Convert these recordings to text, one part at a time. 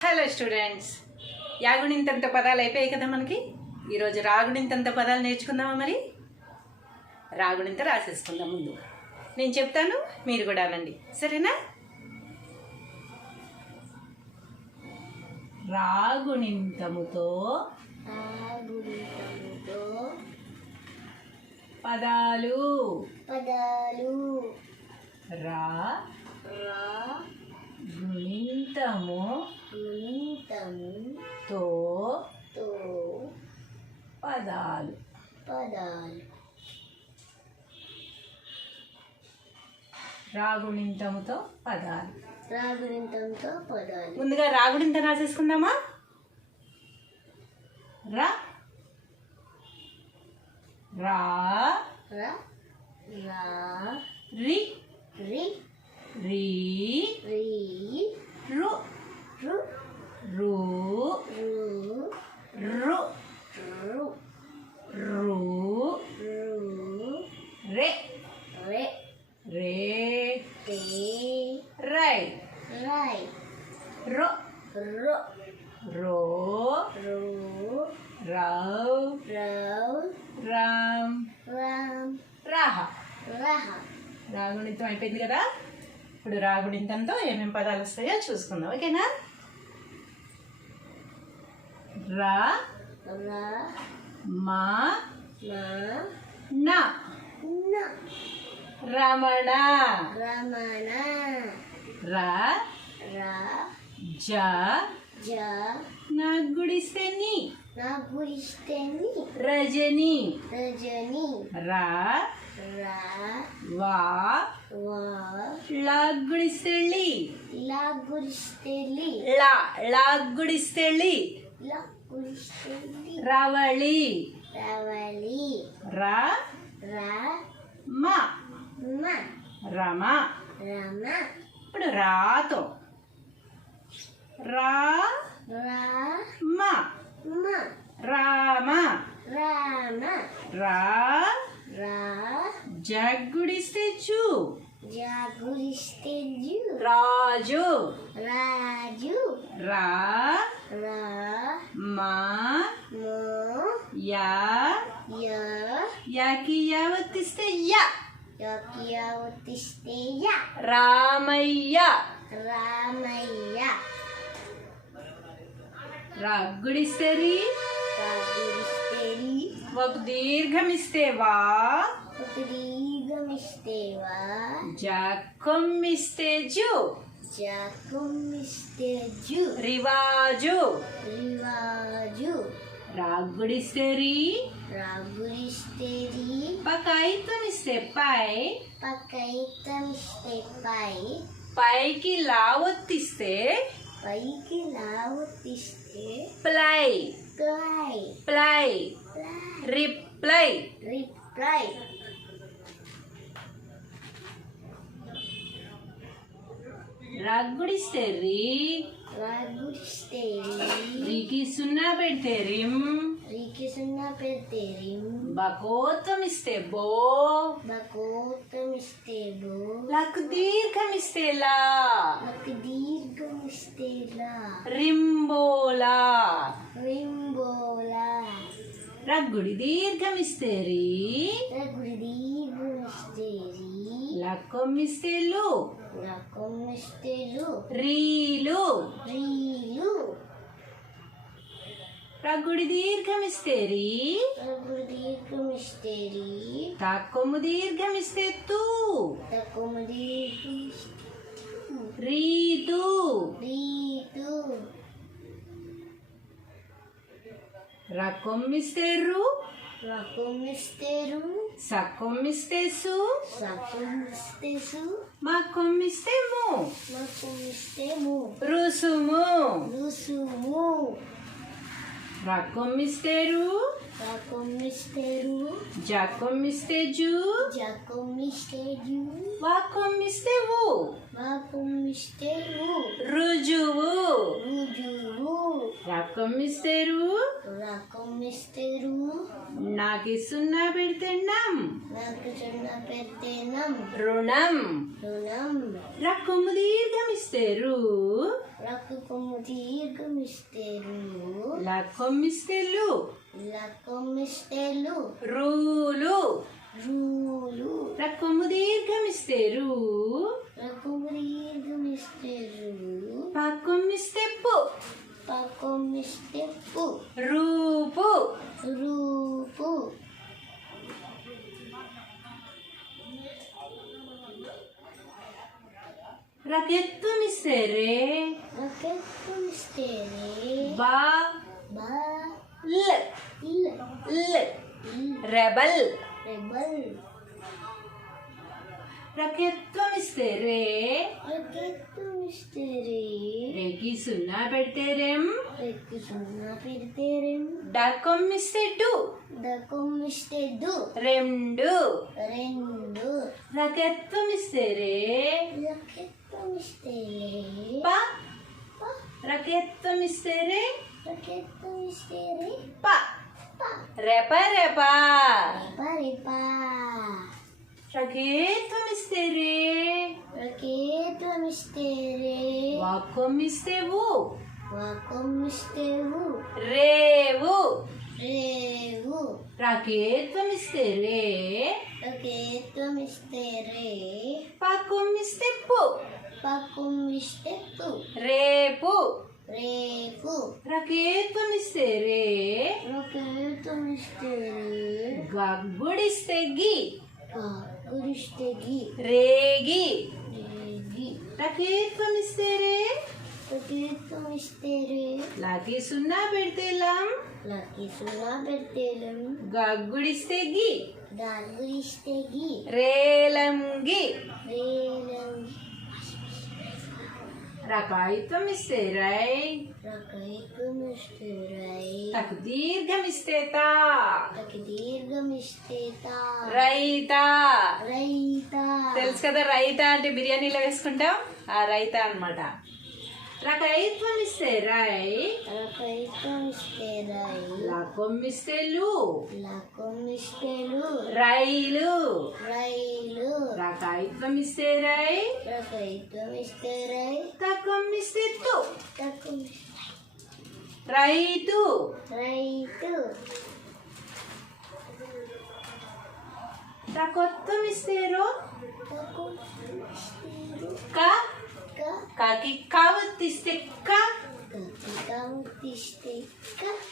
Hello students యాగుణింతంత పదాలు అయిపోయాయి కదా మనకి? ఈరోజు రాగుణింతంత పదాలు నేర్చుకుందామా మరి? రాగుణింత రాసేసుకుందాం ముందు. నేను చెప్తాను మీరు కూడా అనండి. సరేనా? రాగుణింతముతో పదాలు పదాలు రా రా గుణింతము తో తో పదాలు. పదాలు. రాగుణింతముతో పదాలు. రాగుణితంతో పదాలు. ముందుగా రాగుడింత రాసేసుకుందామా? రా. రా. రా. రా. రి. రి. రీ. రి. రు. రు రు రు రు రు రు రు రే రే రే రో రో రో రౌ రౌ రామ్ రామ్ రాహ. రహ. రాగుణితం అయిపోయింది కదా? ఇప్పుడు రాగుణితంతో ఏమేమి పదాలు వస్తాయో చూసుకుందాం ఓకేనా? రా మా నా. రమణ. రమణ. రా రా జ. జ. నా గుడిస్తే నీ నా గురిస్తేని రజని. రజని. రా రా వా. వా. లా గుడిస్తే లి గురిస్తేలి లా లా గుడిస్తే లి రవళి. రవలి రా. రా. మా. మా. రమ. రమ. ఇప్పుడు రాతో. రా. రా. మా. మా. రామ. రామ. రా. రా. జగ్గుడిస్తే చూ. जागो राजू राजू रा रा मा मो या या या की यावतिस्ते या या की यावतिस्ते या रामय्या रामय्या रागुडिस्ते वा Dirigo-miste wa Giacommiste giù. Giacommiste giù. Rivaju. Rivaju. Raggudiste ri. Raggudiste ri. Pakaitamiste pai. Pakaitamiste pai. పైకి లావొత్తిస్తే పైకి లావొత్తిస్తే ప్లై ప్లై ప్లై రిప్లై రిప్లై రాగురిస్తే రికి సున్నా పెడితే రిమ్ రికి సున్నా పెడితే రిం బకోత్వం ఇస్తే బో. బకోతమిస్తే బో. లకు దీర్ఘం ఇస్తే లా నాకు దీర్ఘమిస్తే లా రింబోలా. రింబోలా. రగ్గుడి దీర్ఘం ఇస్తే రి రగుడి దీర్ఘమిస్తే రి లకొమ్మిస్తేలు లకొమ్మిస్తేలు రీలు. రీలు. ప్రగుడి దీర్ఘమిస్తే రీ ప్రగుడి దీర్ఘమిస్తే రీ తక్కుము దీర్ఘమిస్తే తూ తక్కుము దీర్ఘమిస్తే రీతు. రీతు. రకొమ్మిస్తే రు Sa kommisteru. Sa kommistesu. Sa kommistesu. Ma kommistemu. Ma kommistemu. Rusumu. Rusumu. Ra kommisteru. Ra kommisteru. Ja kommisteju. Ja kommisteju. Va kommistevu. Va kommistevu. Rujuvu. Rujuvu. రొక్కమిస్తారు రొక్కమిస్తారు నాకు సున్నా పెడితేనం నాకు సున్నా పెడితేనా రుణం. రుణం. రొక్కము దీర్ఘం ఇస్తారు రొక్కము దీర్ఘం ఇస్తారు లక్కొమ్మిస్తారు లక్కొమ్మిస్తారు రూలు. రూలు. రొక్కము దీర్ఘం ఇస్తారు రూపు రూపు రకెత్వమిస్తే రే రకం ఇస్తే రే బా బా ల్ ఇల్ ల్ రెబల్ రెబల్ రకెత్వమిస్తే రే రకం ఇస్తే రే రేకి సున్నా పెడితే రెం రెక్కి సున్నా పెడితే రెం డకొమ్మిస్తే డు దకం ఇస్తే. దు రెండు రెండు రకెత్వమిస్తే రే రకం ఇస్తే రే ప. రకెత్వమిస్తే రే రకం ఇస్తే వాకం ఇస్తే వు రేవు రేవు రకేత్వమిస్తే రే రకేతం ఇస్తే రే పక్కొమ్మిస్తే పు పకం ఇస్తే పు రేపు రేపు రకేత్వమిస్తే రే రకేతం ఇస్తే రే గగ్గుడిస్తే గి గురిస్తే గి రేగి రేగి రకేత్వమిస్తే రే రకేతం ఇస్తే రే లాకి సున్నా పెడితే లం లకి సున్నా పెట్టేలం గగ్గుడిస్తే రకాయిత్వం ఇస్తే రై రకైతం ఇస్తే రై తకు దీర్ఘం ఇస్తే తా లకి దీర్ఘం ఇస్తే తా రైతా రైత తెలుసు కదా రైతా అంటే బిర్యానీలో వేసుకుంటాం? ఆ రైతా అన్నమాట. రకైత్వం ఇస్తే రై రకైతం ఇస్తే రై లకం ఇస్తే లు లకం ఇస్తే లు రైలు రైలు రకాయిత్వం ఇస్తే రై రకైతం ఇస్తే రై తకం ఇస్తే తు తకం రైతు రైతు రకొత్వం ఇస్తే క తీస్తే క.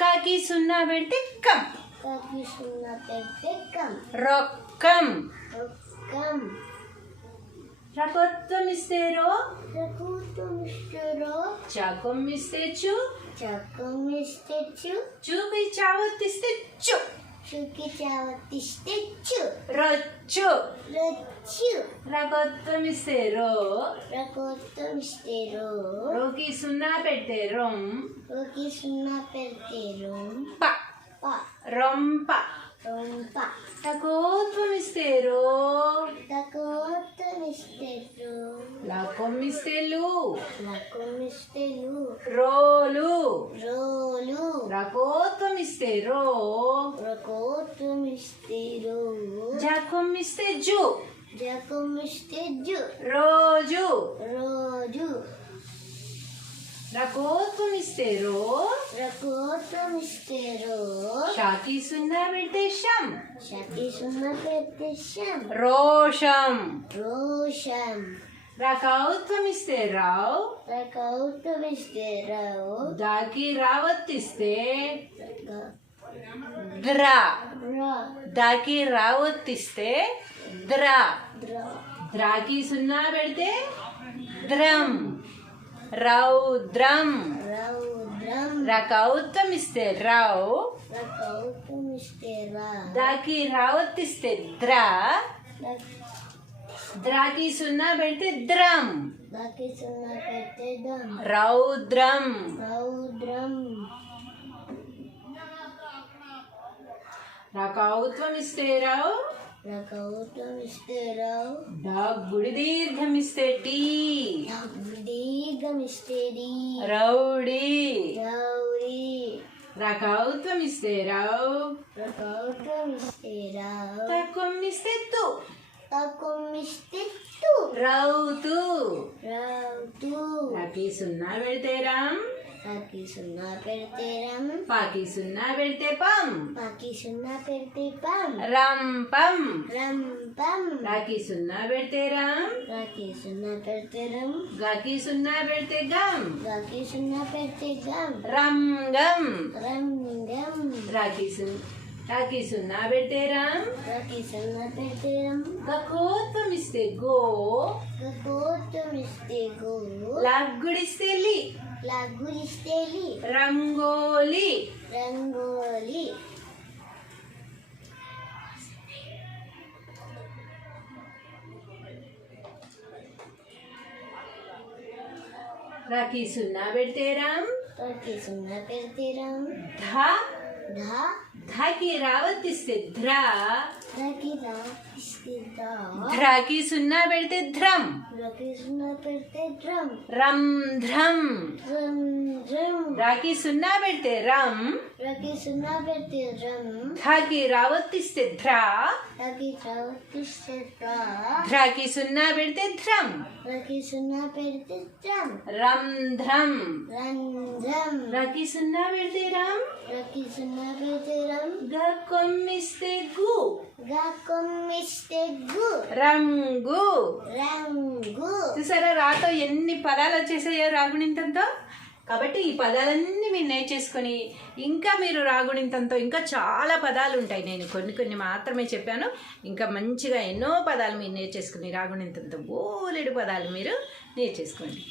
కాకి సున్నా పెడితే కం కకి సున్నా పెడితే కం రొక్కం. కం రకొత్వం ఇస్తే రో. రకూతం ఇస్తే రో. చాకం ఇస్తే చు. చకం ఇస్తే చు. చూకి చావత్తిస్తే చు. చుకి చావతిస్తే చు రొచ్చు రచ్చు రకొత్వం ఇస్తే రో రకూతం ఇస్తే రో రోకి సున్నా పెడితే రొం రోకి సున్నా పెడితే రోం ప ప రొంప రొంప రకోత్వం ఇస్తే రో రకూతం ఇస్తే రో లకం ఇస్తే లు లకం ఇస్తే లు రోలు రోలు రకూతం ఇస్తే రో జకం ఇస్తే జు జకం ఇస్తే జు రోజు రోజు రకోత్వం ఇస్తే రో రకూతం ఇస్తే రో షాకి సున్నా పెడితే షం శక్తి సున్నా పెడితే శం రోషం రోషం రకౌత్వం ఇస్తే రావ్ రకౌతం ఇస్తే రావు దాకి రావత్తిస్తే ద్రా దాకి రావత్తిస్తే ద్రా ద్ర- ద్రాకి సున్నా పెడితే ద్రం రౌద్రం రకౌత్వం ఇస్తే రావ్ దాకి రావత్తిస్తే ద్రా ద్రాకి సున్నా పెడితే ద్రం దాకి సున్నా పెడితే దం రౌద్రం రౌద్రం రకౌత్వం ఇస్తే రావ్ రకౌతం ఇస్తే రావు గుడి దీర్ఘం ఇస్తే టీ దీర్ఘం ఇస్తే డి రౌడీ రౌడి రకౌత్వం ఇస్తే రావు రకౌత్వం ఇస్తే రావు తక్కువ ఇస్తే తు రౌతు. రాకి సున్నా పెడితే రామ్. పాకి సున్నా పెడితే రమ్. పాకి సున్నా పెడితే పం. పాకి సున్నా పెడితే పం. రం పం. రం పం. రాకి సున్నా పెడితే రామ్. రాకి సున్నా పెడితే రమ్. గాకి సున్నా పెడితే గం గాకి సున్నా పెడితే గమ్. రం గం రం గమ్ రాకి సున్ రాకి సున్నా పెడితే రామ్ రాకి సున్నా పెడితే రమ్ గకోత్వం ఇస్తే గో గోతం ఇస్తే గో లగ్గుడిస్తే లి లగ్గురిస్తే లి రంగోలి రంగోలి రాకి సున్నా పెడితే రామ్ రాకి సున్నా పెడితే రమ్ ధ ధా ధకి రావతిస్తే ధ్రా రాకి రా ఇస్తే దా ధ్రాకి సున్నా పెడితే ధ్రం రాకి సున్నా పెడితే డ్రమ్ రం ధ్రం డ్రమ్ డ్రమ్ రాకి సున్నా పెడితే రం రాకి సున్నా పెడితే డ్రమ్ ధాకి రావతిస్తే ధ్రా రాకి రావతిస్తే దా ధ్రాకి సున్నా పెడితే ధ్రం. రాకి సున్నా పెడితే డ్రమ్ రం ధ్రం. రంధ్రం రాకి సున్నా పెడితే రం. రాకి సున్నా పెడితే రమ్ గ కొమ్మిస్తే గు. గా కొమ్మిస్తే గు. రంగు. రంగు. చూసారా రాతో ఎన్ని పదాలు వచ్చేసాయో రాగుణింతంతో? కాబట్టి ఈ పదాలన్నీ మీరు నేర్చేసుకొని ఇంకా మీరు రాగుణింతంతో ఇంకా చాలా పదాలు ఉంటాయి నేను కొన్ని కొన్ని మాత్రమే చెప్పాను. ఇంకా మంచిగా ఎన్నో పదాలు మీరు నేర్చేసుకుని రాగుణింతంతో బోలెడు పదాలు మీరు నేర్చేసుకోండి